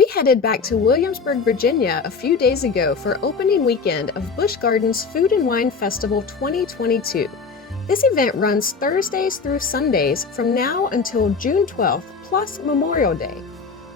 We headed back to Williamsburg, Virginia a few days ago for opening weekend of Busch Gardens Food and Wine Festival 2022. This event runs Thursdays through Sundays from now until June 12th, plus Memorial Day.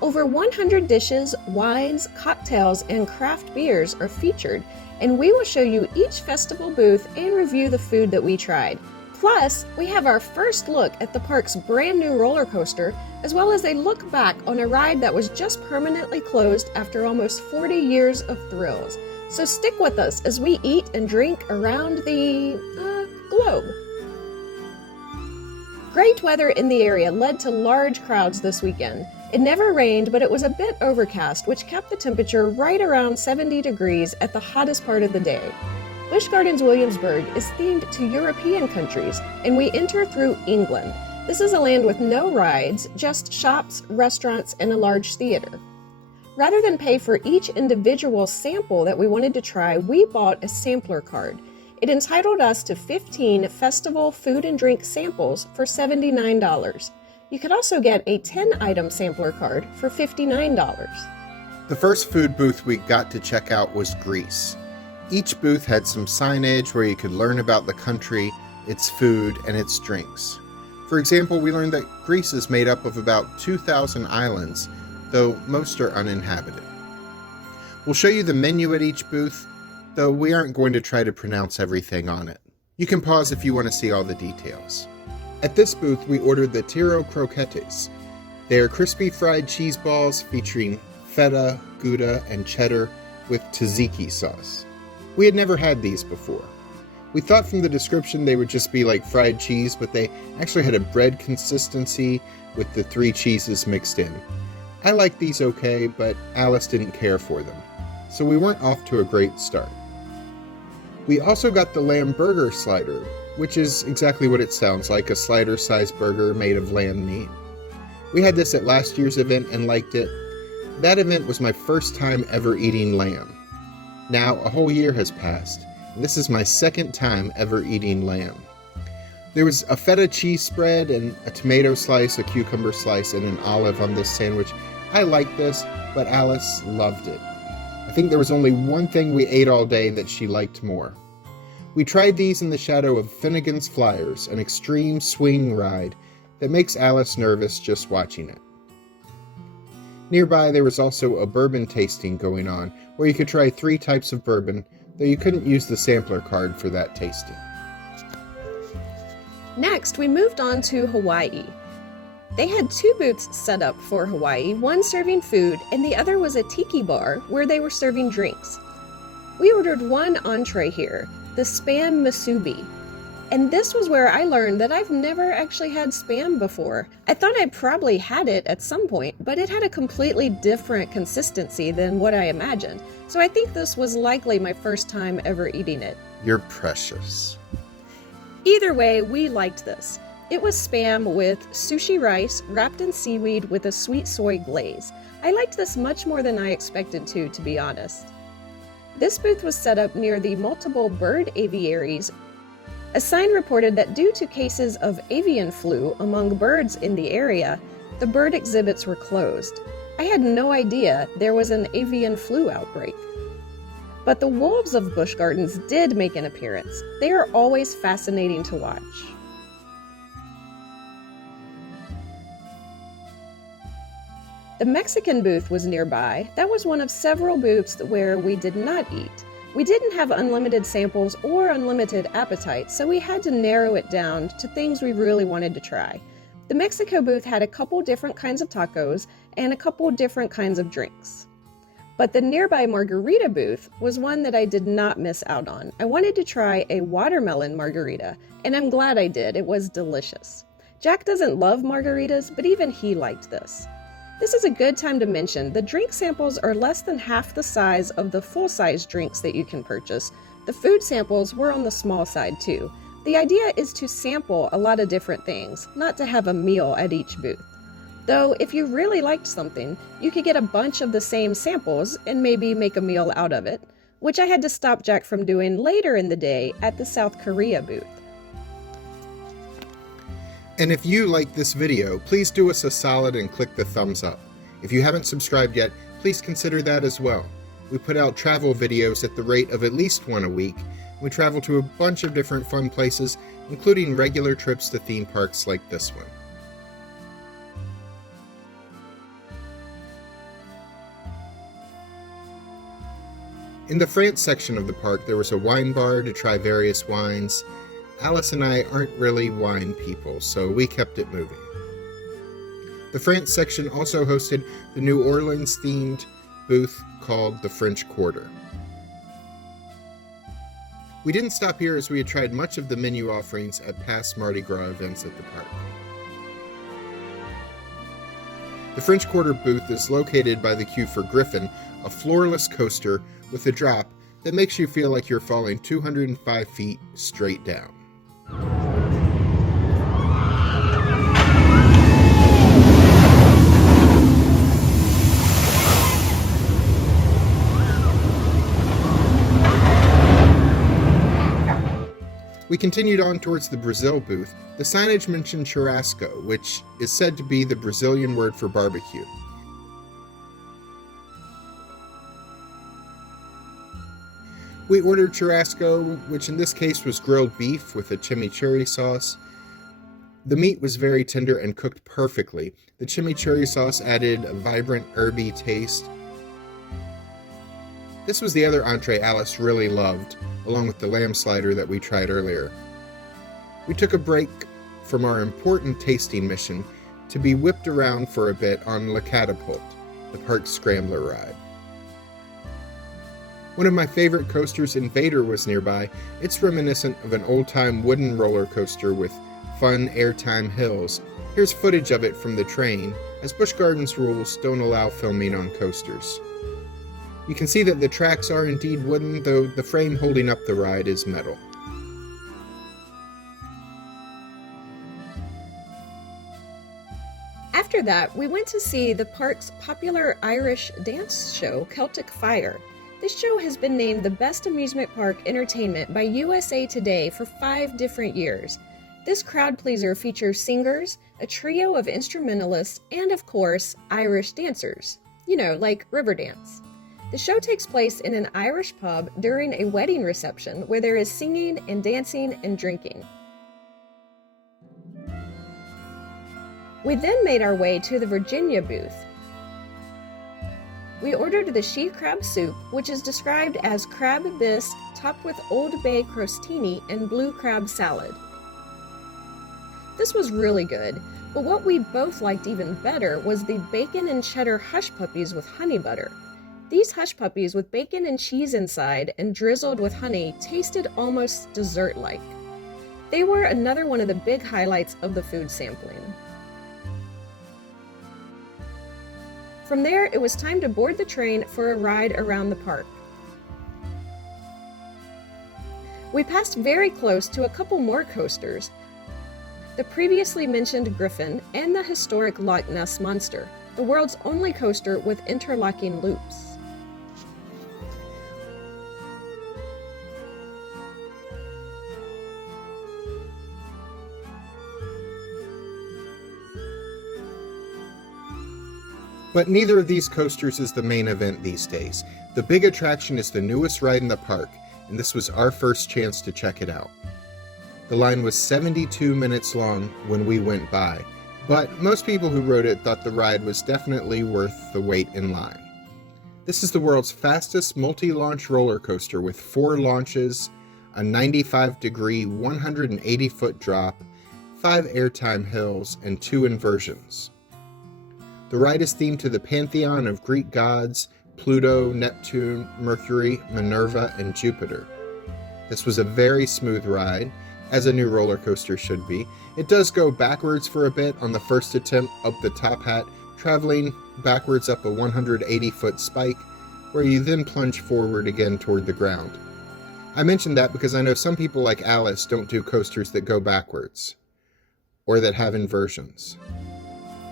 Over 100 dishes, wines, cocktails, and craft beers are featured, and we will show you each festival booth and review the food that we tried. Plus, we have our first look at the park's brand new roller coaster, as well as a look back on a ride that was just permanently closed after almost 40 years of thrills. So stick with us as we eat and drink around the globe. Great weather in the area led to large crowds this weekend. It never rained, but it was a bit overcast, which kept the temperature right around 70 degrees at the hottest part of the day. Busch Gardens Williamsburg is themed to European countries, and we enter through England. This is a land with no rides, just shops, restaurants, and a large theater. Rather than pay for each individual sample that we wanted to try, we bought a sampler card. It entitled us to 15 festival food and drink samples for $79. You could also get a 10-item sampler card for $59. The first food booth we got to check out was Greece. Each booth had some signage where you could learn about the country, its food, and its drinks. For example, we learned that Greece is made up of about 2,000 islands, though most are uninhabited. We'll show you the menu at each booth, though we aren't going to try to pronounce everything on it. You can pause if you want to see all the details. At this booth, we ordered the tiro croquettes. They are crispy fried cheese balls featuring feta, Gouda, and cheddar with tzatziki sauce. We had never had these before. We thought from the description they would just be like fried cheese, but they actually had a bread consistency with the 3 cheeses mixed in. I liked these okay, but Alice didn't care for them, so we weren't off to a great start. We also got the lamb burger slider, which is exactly what it sounds like, a slider-sized burger made of lamb meat. We had this at last year's event and liked it. That event was my first time ever eating lamb. Now, a whole year has passed, and this is my second time ever eating lamb. There was a feta cheese spread and a tomato slice, a cucumber slice, and an olive on this sandwich. I liked this, but Alice loved it. I think there was only one thing we ate all day that she liked more. We tried these in the shadow of Finnegan's Flyers, an extreme swing ride that makes Alice nervous just watching it. Nearby, there was also a bourbon tasting going on, where you could try 3 types of bourbon, though you couldn't use the sampler card for that tasting. Next, we moved on to Hawaii. They had 2 booths set up for Hawaii, one serving food, and the other was a tiki bar where they were serving drinks. We ordered one entree here, the Spam Musubi. And this was where I learned that I've never actually had Spam before. I thought I probably had it at some point, but it had a completely different consistency than what I imagined. So I think this was likely my first time ever eating it. You're precious. Either way, we liked this. It was Spam with sushi rice wrapped in seaweed with a sweet soy glaze. I liked this much more than I expected to be honest. This booth was set up near the multiple bird aviaries. A sign reported that due to cases of avian flu among birds in the area, the bird exhibits were closed. I had no idea there was an avian flu outbreak. But the wolves of Busch Gardens did make an appearance. They are always fascinating to watch. The Mexican booth was nearby. That was one of several booths where we did not eat. We didn't have unlimited samples or unlimited appetite, so we had to narrow it down to things we really wanted to try. The Mexico booth had a couple different kinds of tacos and a couple different kinds of drinks. But the nearby margarita booth was one that I did not miss out on. I wanted to try a watermelon margarita, and I'm glad I did. It was delicious. Jack doesn't love margaritas, but even he liked this. This is a good time to mention the drink samples are less than half the size of the full-size drinks that you can purchase. The food samples were on the small side too. The idea is to sample a lot of different things, not to have a meal at each booth. Though if you really liked something, you could get a bunch of the same samples and maybe make a meal out of it, which I had to stop Jack from doing later in the day at the South Korea booth. And if you like this video, please do us a solid and click the thumbs up. If you haven't subscribed yet, please consider that as well. We put out travel videos at the rate of at least one a week. We travel to a bunch of different fun places, including regular trips to theme parks like this one. In the France section of the park, there was a wine bar to try various wines. Alice and I aren't really wine people, so we kept it moving. The France section also hosted the New Orleans-themed booth called the French Quarter. We didn't stop here as we had tried much of the menu offerings at past Mardi Gras events at the park. The French Quarter booth is located by the queue for Griffin, a floorless coaster with a drop that makes you feel like you're falling 205 feet straight down. We continued on towards the Brazil booth. The signage mentioned churrasco, which is said to be the Brazilian word for barbecue. We ordered churrasco, which in this case was grilled beef with a chimichurri sauce. The meat was very tender and cooked perfectly. The chimichurri sauce added a vibrant herby taste. This was the other entree Alice really loved, along with the lamb slider that we tried earlier. We took a break from our important tasting mission to be whipped around for a bit on Le Catapult, the park's scrambler ride. One of my favorite coasters, Invader, was nearby. It's reminiscent of an old-time wooden roller coaster with fun airtime hills. Here's footage of it from the train, as Busch Gardens rules don't allow filming on coasters. You can see that the tracks are indeed wooden, though the frame holding up the ride is metal. After that, we went to see the park's popular Irish dance show, Celtic Fire. This show has been named the best amusement park entertainment by USA Today for 5 different years. This crowd pleaser features singers, a trio of instrumentalists, and of course, Irish dancers. You know, like Riverdance. The show takes place in an Irish pub during a wedding reception where there is singing and dancing and drinking. We then made our way to the Virginia booth. We ordered the she crab soup, which is described as crab bisque topped with Old Bay crostini and blue crab salad. This was really good, but what we both liked even better was the bacon and cheddar hush puppies with honey butter. These hush puppies with bacon and cheese inside and drizzled with honey tasted almost dessert-like. They were another one of the big highlights of the food sampling. From there, it was time to board the train for a ride around the park. We passed very close to a couple more coasters, the previously mentioned Griffin and the historic Loch Ness Monster, the world's only coaster with interlocking loops. But neither of these coasters is the main event these days. The big attraction is the newest ride in the park, and this was our first chance to check it out. The line was 72 minutes long when we went by, but most people who rode it thought the ride was definitely worth the wait in line. This is the world's fastest multi-launch roller coaster with 4 launches, a 95-degree, 180-foot drop, 5 airtime hills, and 2 inversions. The ride is themed to the pantheon of Greek gods, Pluto, Neptune, Mercury, Minerva, and Jupiter. This was a very smooth ride, as a new roller coaster should be. It does go backwards for a bit on the first attempt up the top hat, traveling backwards up a 180-foot spike, where you then plunge forward again toward the ground. I mention that because I know some people like Alice don't do coasters that go backwards, or that have inversions,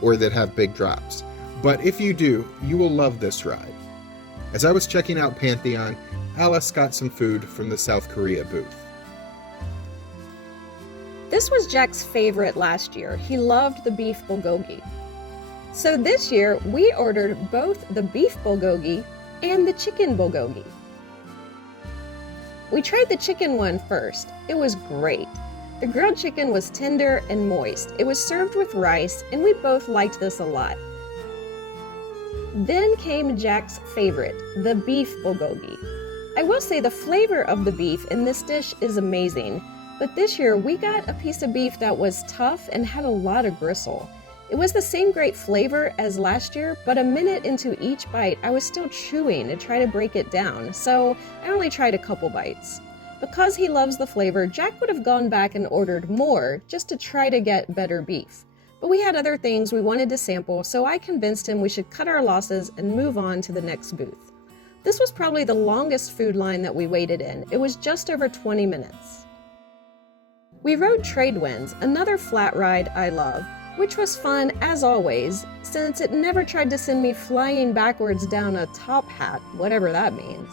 or that have big drops. But if you do, you will love this ride. As I was checking out Pantheon, Alice got some food from the South Korea booth. This was Jack's favorite last year. He loved the beef bulgogi. So this year, we ordered both the beef bulgogi and the chicken bulgogi. We tried the chicken one first. It was great. The grilled chicken was tender and moist. It was served with rice, and we both liked this a lot. Then came Jack's favorite, the beef bulgogi. I will say the flavor of the beef in this dish is amazing, but this year we got a piece of beef that was tough and had a lot of gristle. It was the same great flavor as last year, but a minute into each bite, I was still chewing to try to break it down, so I only tried a couple bites. Because he loves the flavor, Jack would have gone back and ordered more just to try to get better beef. But we had other things we wanted to sample, so I convinced him we should cut our losses and move on to the next booth. This was probably the longest food line that we waited in. It was just over 20 minutes. We rode Trade Winds, another flat ride I love, which was fun as always, since it never tried to send me flying backwards down a top hat, whatever that means.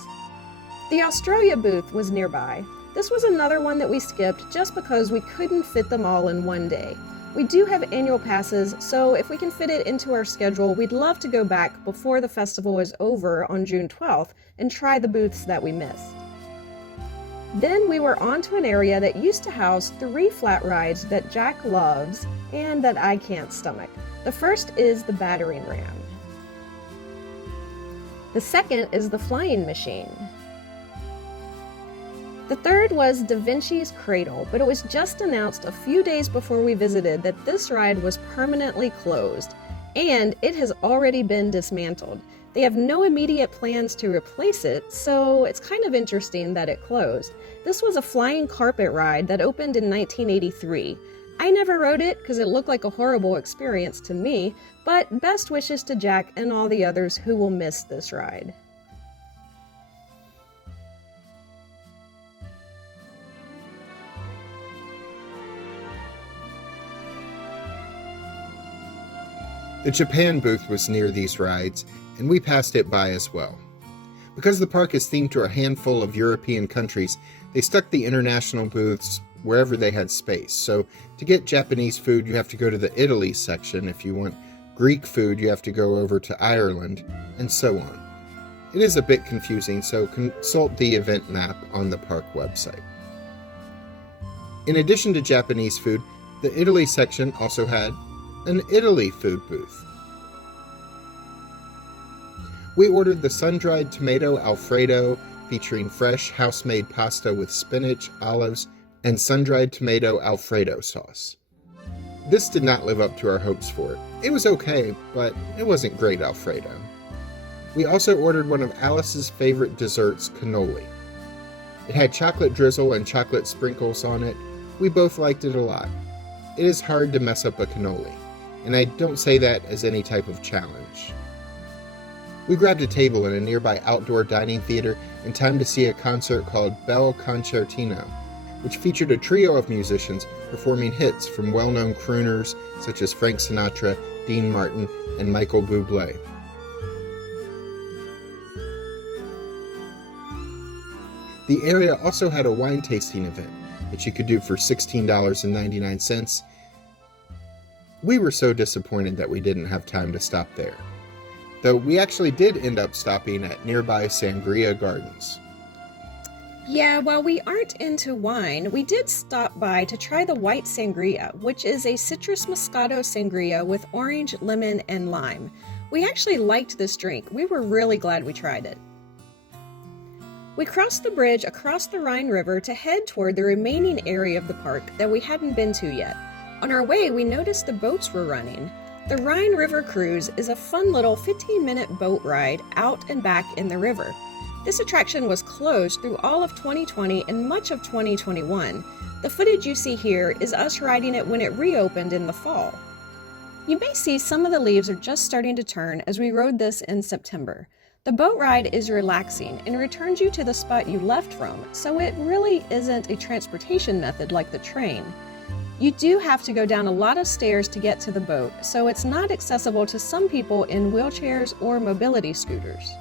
The Australia booth was nearby. This was another one that we skipped just because we couldn't fit them all in one day. We do have annual passes, so if we can fit it into our schedule, we'd love to go back before the festival is over on June 12th and try the booths that we missed. Then we were on to an area that used to house 3 flat rides that Jack loves and that I can't stomach. The first is the battering ram. The second is the flying machine. The third was Da Vinci's Cradle, but it was just announced a few days before we visited that this ride was permanently closed, and it has already been dismantled. They have no immediate plans to replace it, so it's kind of interesting that it closed. This was a flying carpet ride that opened in 1983. I never rode it because it looked like a horrible experience to me, but best wishes to Jack and all the others who will miss this ride. The Japan booth was near these rides, and we passed it by as well. Because the park is themed to a handful of European countries, they stuck the international booths wherever they had space. So to get Japanese food, you have to go to the Italy section. If you want Greek food, you have to go over to Ireland, and so on. It is a bit confusing, so consult the event map on the park website. In addition to Japanese food, the Italy section also had an Italy food booth. We ordered the sun-dried tomato Alfredo, featuring fresh house-made pasta with spinach, olives, and sun-dried tomato Alfredo sauce. This did not live up to our hopes for it. It was okay, but it wasn't great Alfredo. We also ordered one of Alice's favorite desserts, cannoli. It had chocolate drizzle and chocolate sprinkles on it. We both liked it a lot. It is hard to mess up a cannoli, and I don't say that as any type of challenge. We grabbed a table in a nearby outdoor dining theater in time to see a concert called Bel Concertino, which featured a trio of musicians performing hits from well-known crooners such as Frank Sinatra, Dean Martin, and Michael Bublé. The area also had a wine tasting event that you could do for $16.99. We were so disappointed that we didn't have time to stop there, though we actually did end up stopping at nearby Sangria Gardens. Yeah, while we aren't into wine, we did stop by to try the white sangria, which is a citrus moscato sangria with orange, lemon, and lime. We actually liked this drink. We were really glad we tried it. We crossed the bridge across the Rhine River to head toward the remaining area of the park that we hadn't been to yet. On our way, we noticed the boats were running. The Rhine River Cruise is a fun little 15-minute boat ride out and back in the river. This attraction was closed through all of 2020 and much of 2021. The footage you see here is us riding it when it reopened in the fall. You may see some of the leaves are just starting to turn as we rode this in September. The boat ride is relaxing and returns you to the spot you left from, so it really isn't a transportation method like the train. You do have to go down a lot of stairs to get to the boat, so it's not accessible to some people in wheelchairs or mobility scooters.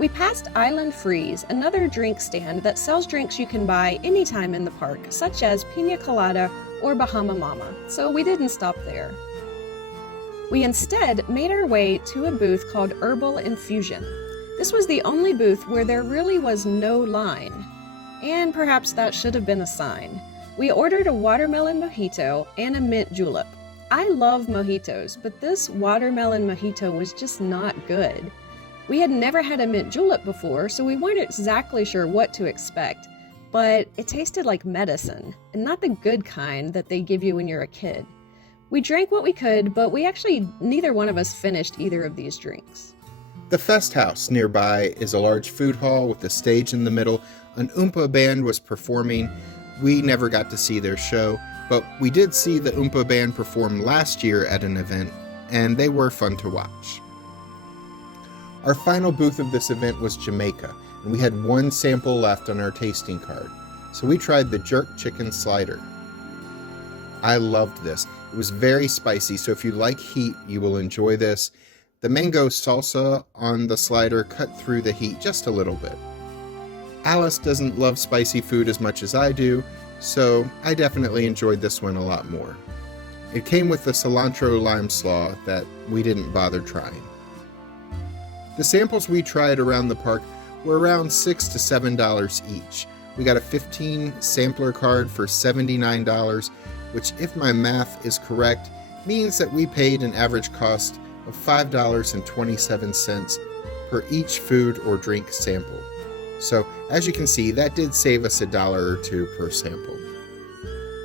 We passed Island Freeze, another drink stand that sells drinks you can buy anytime in the park, such as Pina Colada or Bahama Mama, so we didn't stop there. We instead made our way to a booth called Herbal Infusion. This was the only booth where there really was no line, and perhaps that should have been a sign. We ordered a watermelon mojito and a mint julep. I love mojitos, but this watermelon mojito was just not good. We had never had a mint julep before, so we weren't exactly sure what to expect, but it tasted like medicine, and not the good kind that they give you when you're a kid. We drank what we could, but neither one of us finished either of these drinks. The Fest House nearby is a large food hall with a stage in the middle. An Oompa band was performing. We never got to see their show, but we did see the Oompa band perform last year at an event, and they were fun to watch. Our final booth of this event was Jamaica, and we had one sample left on our tasting card, so we tried the jerk chicken slider. I loved this. It was very spicy, so if you like heat, you will enjoy this. The mango salsa on the slider cut through the heat just a little bit. Alice doesn't love spicy food as much as I do, so I definitely enjoyed this one a lot more. It came with the cilantro lime slaw that we didn't bother trying. The samples we tried around the park were around $6 to $7 each. We got a 15 sampler card for $79, which, if my math is correct, means that we paid an average cost of $5.27 per each food or drink sample. So, as you can see, that did save us $1 or $2 per sample.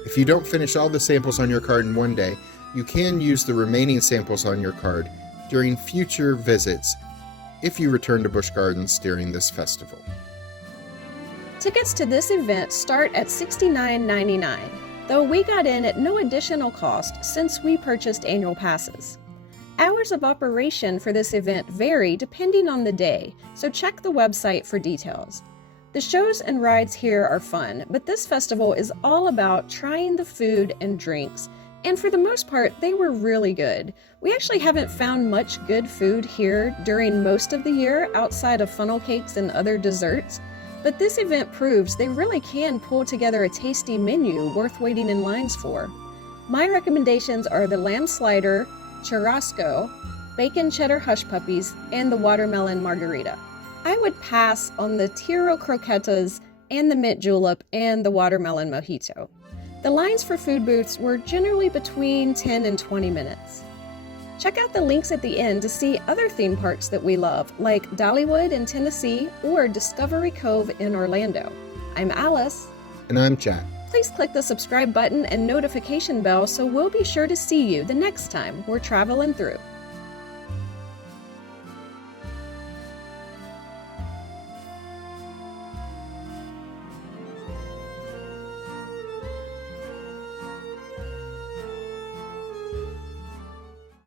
If you don't finish all the samples on your card in one day, you can use the remaining samples on your card during future visits if you return to Busch Gardens during this festival. Tickets to this event start at $69.99, though we got in at no additional cost since we purchased annual passes. Hours of operation for this event vary depending on the day, so check the website for details. The shows and rides here are fun, but this festival is all about trying the food and drinks, and for the most part, they were really good. We actually haven't found much good food here during most of the year outside of funnel cakes and other desserts, but this event proves they really can pull together a tasty menu worth waiting in lines for. My recommendations are the lamb slider, churrasco, bacon cheddar hush puppies, and the watermelon margarita. I would pass on the tiro croquetas and the mint julep and the watermelon mojito. The lines for food booths were generally between 10 and 20 minutes. Check out the links at the end to see other theme parks that we love, like Dollywood in Tennessee or Discovery Cove in Orlando. I'm Alice. And I'm Jack. Please click the subscribe button and notification bell so we'll be sure to see you the next time we're traveling through.